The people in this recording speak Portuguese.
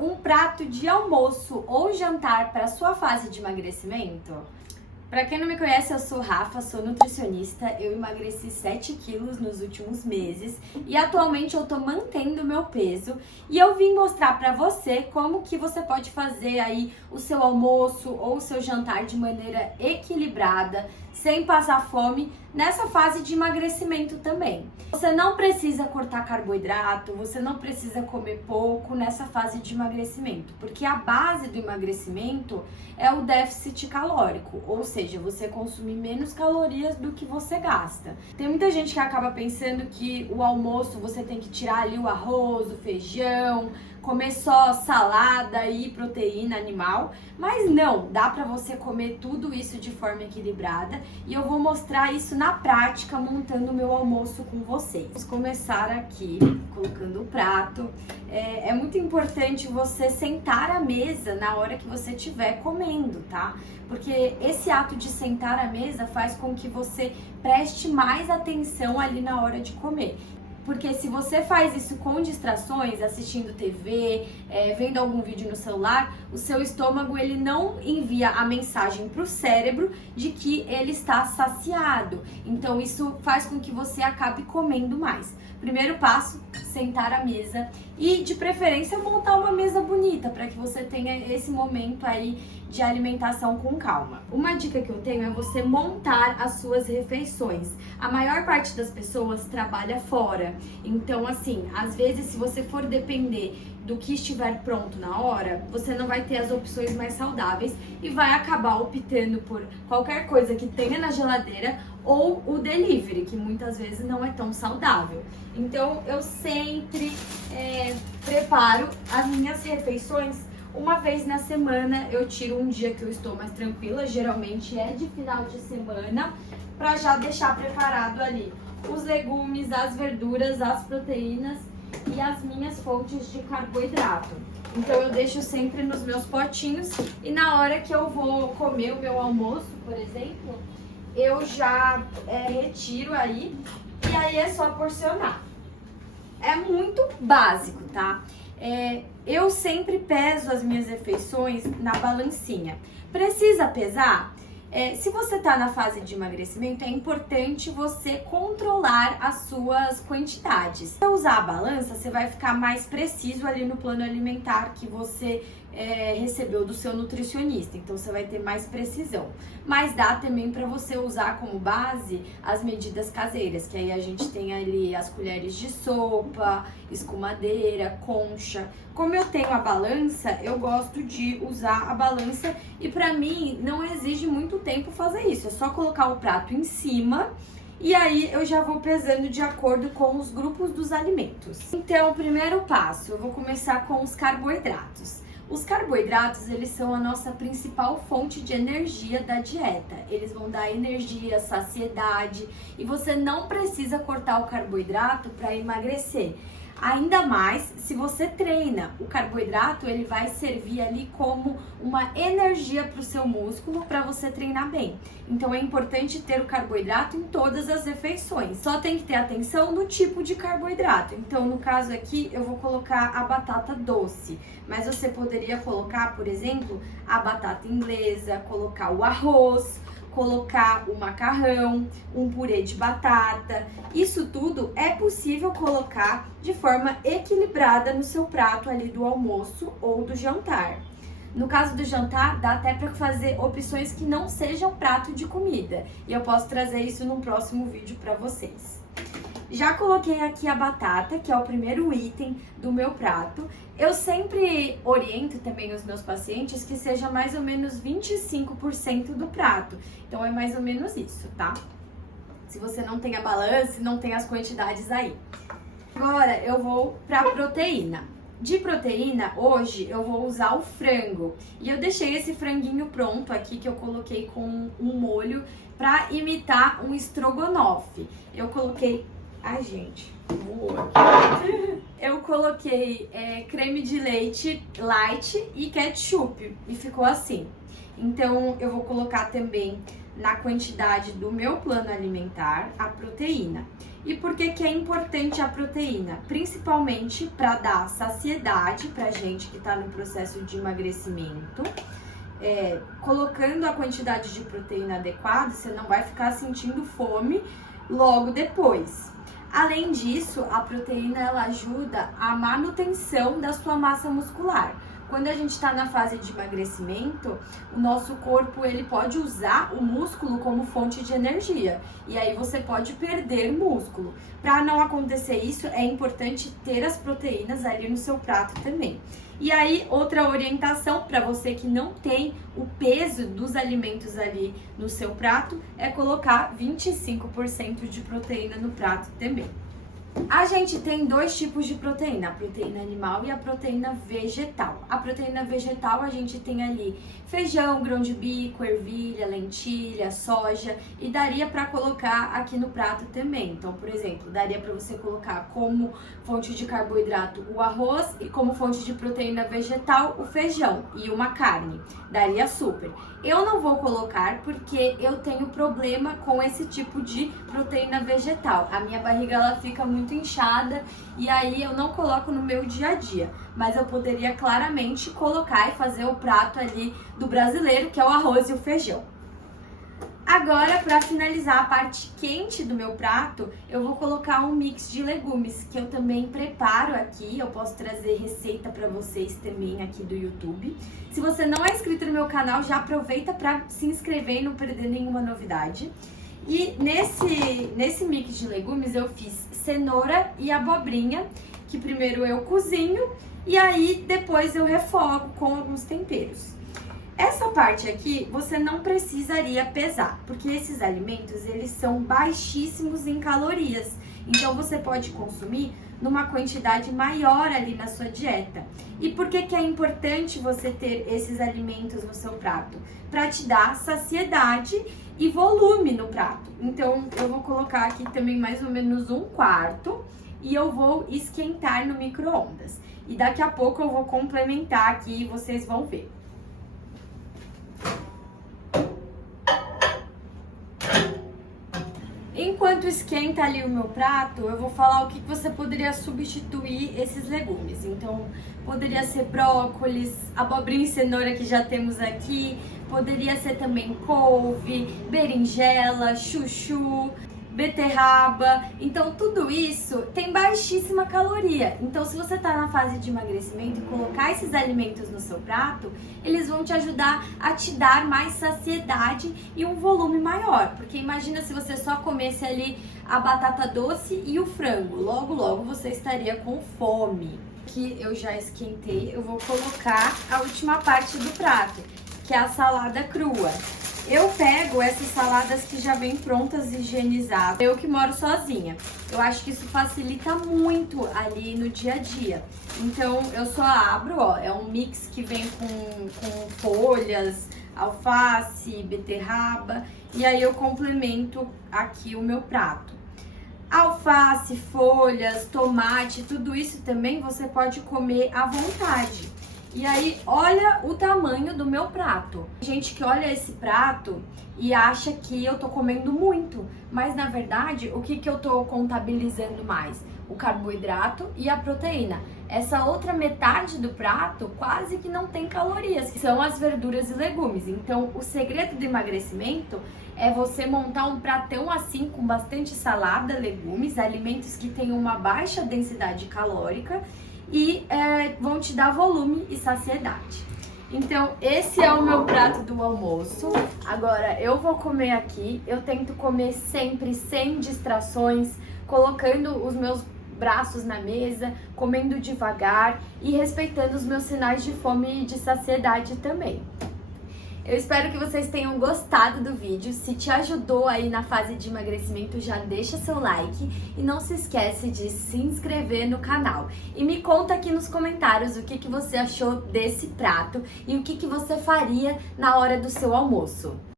um prato de almoço ou jantar para sua fase de emagrecimento? Para quem não me conhece, eu sou Rafa, sou nutricionista, eu emagreci 7 quilos nos últimos meses e atualmente eu tô mantendo o meu peso e eu vim mostrar para você como que você pode fazer aí o seu almoço ou o seu jantar de maneira equilibrada, sem passar fome, nessa fase de emagrecimento também. Você não precisa cortar carboidrato, você não precisa comer pouco nessa fase de emagrecimento, porque a base do emagrecimento é o déficit calórico, ou seja, você consumir menos calorias do que você gasta. Tem muita gente que acaba pensando que o almoço você tem que tirar ali o arroz, o feijão, comer só salada e proteína animal, mas não, dá pra você comer tudo isso de forma equilibrada e eu vou mostrar isso na prática montando o meu almoço com vocês. Vamos começar aqui colocando o prato. É muito importante você sentar à mesa na hora que você estiver comendo, tá? Porque esse ato de sentar à mesa faz com que você preste mais atenção ali na hora de comer. Porque se você faz isso com distrações, assistindo TV, vendo algum vídeo no celular, o seu estômago ele não envia a mensagem para o cérebro de que ele está saciado. Então isso faz com que você acabe comendo mais. Primeiro passo, sentar à mesa e de preferência montar uma mesa bonita para que você tenha esse momento aí de alimentação com calma. Uma dica que eu tenho é você montar as suas refeições. A maior parte das pessoas trabalha fora, então assim, às vezes se você for depender do que estiver pronto na hora, você não vai ter as opções mais saudáveis e vai acabar optando por qualquer coisa que tenha na geladeira ou o delivery, que muitas vezes não é tão saudável. Então eu sempre preparo as minhas refeições uma vez na semana. Eu tiro um dia que eu estou mais tranquila, geralmente é de final de semana, para já deixar preparado ali os legumes, as verduras, as proteínas e as minhas fontes de carboidrato. Então eu deixo sempre nos meus potinhos e na hora que eu vou comer o meu almoço, por exemplo, eu já retiro aí e aí é só porcionar. É muito básico, tá? Eu sempre peso as minhas refeições na balancinha. Precisa pesar? Se você tá na fase de emagrecimento, é importante você controlar as suas quantidades. Se usar a balança, você vai ficar mais preciso ali no plano alimentar que você recebeu do seu nutricionista, então você vai ter mais precisão. Mas dá também para você usar como base as medidas caseiras, que aí a gente tem ali as colheres de sopa, escumadeira, concha. Como eu tenho a balança, eu gosto de usar a balança e para mim não exige muito tempo fazer isso, é só colocar o prato em cima e aí eu já vou pesando de acordo com os grupos dos alimentos. Então, o primeiro passo, eu vou começar com os carboidratos. Os carboidratos, eles são a nossa principal fonte de energia da dieta. Eles vão dar energia, saciedade e você não precisa cortar o carboidrato para emagrecer. Ainda mais se você treina. O carboidrato ele vai servir ali como uma energia para o seu músculo para você treinar bem. Então é importante ter o carboidrato em todas as refeições. Só tem que ter atenção no tipo de carboidrato. Então no caso aqui eu vou colocar a batata doce, mas você poderia colocar, por exemplo, a batata inglesa, colocar o arroz, colocar o macarrão, um purê de batata. Isso tudo é possível colocar de forma equilibrada no seu prato ali do almoço ou do jantar. No caso do jantar, dá até para fazer opções que não sejam prato de comida. E eu posso trazer isso num próximo vídeo para vocês. Já coloquei aqui a batata, que é o primeiro item do meu prato. Eu sempre oriento também os meus pacientes que seja mais ou menos 25% do prato. Então é mais ou menos isso, tá? Se você não tem a balança, não tem as quantidades aí. Agora eu vou pra proteína. De proteína, hoje eu vou usar o frango. E eu deixei esse franguinho pronto aqui, que eu coloquei com um molho pra imitar um estrogonofe. Eu coloquei... Ai, gente, boa. Eu coloquei creme de leite light e ketchup e ficou assim. Então eu vou colocar também na quantidade do meu plano alimentar a proteína. E por que que é importante a proteína? Principalmente para dar saciedade pra gente que está no processo de emagrecimento. Colocando a quantidade de proteína adequada, você não vai ficar sentindo fome logo depois. Além disso, a proteína ela ajuda a manutenção da sua massa muscular. Quando a gente está na fase de emagrecimento, o nosso corpo ele pode usar o músculo como fonte de energia e aí você pode perder músculo. Para não acontecer isso, é importante ter as proteínas ali no seu prato também. E aí, outra orientação para você que não tem o peso dos alimentos ali no seu prato é colocar 25% de proteína no prato também. A gente tem dois tipos de proteína, a proteína animal e a proteína vegetal. A proteína vegetal a gente tem ali feijão, grão de bico, ervilha, lentilha, soja e daria para colocar aqui no prato também. Então, por exemplo, daria para você colocar como fonte de carboidrato o arroz e como fonte de proteína vegetal o feijão e uma carne. Daria super. Eu não vou colocar porque eu tenho problema com esse tipo de proteína vegetal. A minha barriga ela fica muito inchada e aí eu não coloco no meu dia a dia. Mas eu poderia claramente colocar e fazer o prato ali do brasileiro, que é o arroz e o feijão. Agora, para finalizar a parte quente do meu prato, eu vou colocar um mix de legumes, que eu também preparo aqui. Eu posso trazer receita para vocês também aqui do YouTube. Se você não é inscrito no meu canal, já aproveita para se inscrever e não perder nenhuma novidade. E nesse mix de legumes eu fiz cenoura e abobrinha, que primeiro eu cozinho e aí depois eu refogo com alguns temperos. Essa parte aqui você não precisaria pesar, porque esses alimentos eles são baixíssimos em calorias. Então você pode consumir numa quantidade maior ali na sua dieta. E por que que é importante você ter esses alimentos no seu prato? Para te dar saciedade e volume no prato. Então eu vou colocar aqui também mais ou menos 1/4 e eu vou esquentar no micro-ondas. E daqui a pouco eu vou complementar aqui e vocês vão ver. Enquanto esquenta ali o meu prato, eu vou falar o que você poderia substituir esses legumes. Então, poderia ser brócolis, abobrinha e cenoura que já temos aqui, poderia ser também couve, berinjela, chuchu, beterraba. Então, tudo isso tem baixíssima caloria. Então, se você está na fase de emagrecimento e colocar esses alimentos no seu prato, eles vão te ajudar a te dar mais saciedade e um volume maior. Porque imagina se você só comesse ali a batata doce e o frango. Logo, logo você estaria com fome. Aqui eu já esquentei, eu vou colocar a última parte do prato, que é a salada crua. Eu pego essas saladas que já vêm prontas, higienizadas. Eu que moro sozinha. Eu acho que isso facilita muito ali no dia a dia. Então, eu só abro, ó, é um mix que vem com folhas, alface, beterraba. E aí eu complemento aqui o meu prato. Alface, folhas, tomate, tudo isso também você pode comer à vontade. E aí, olha o tamanho do meu prato. Gente que olha esse prato e acha que eu tô comendo muito, mas na verdade, o que eu tô contabilizando mais? O carboidrato e a proteína. Essa outra metade do prato quase que não tem calorias, que são as verduras e legumes. Então, o segredo do emagrecimento é você montar um pratão assim com bastante salada, legumes, alimentos que tenham uma baixa densidade calórica e vão te dar volume e saciedade. Então, esse é o meu prato do almoço. Agora, eu vou comer aqui. Eu tento comer sempre sem distrações, colocando os meus braços na mesa, comendo devagar e respeitando os meus sinais de fome e de saciedade também. Eu espero que vocês tenham gostado do vídeo. Se te ajudou aí na fase de emagrecimento, já deixa seu like e não se esquece de se inscrever no canal. E me conta aqui nos comentários o que você achou desse prato e o que você faria na hora do seu almoço.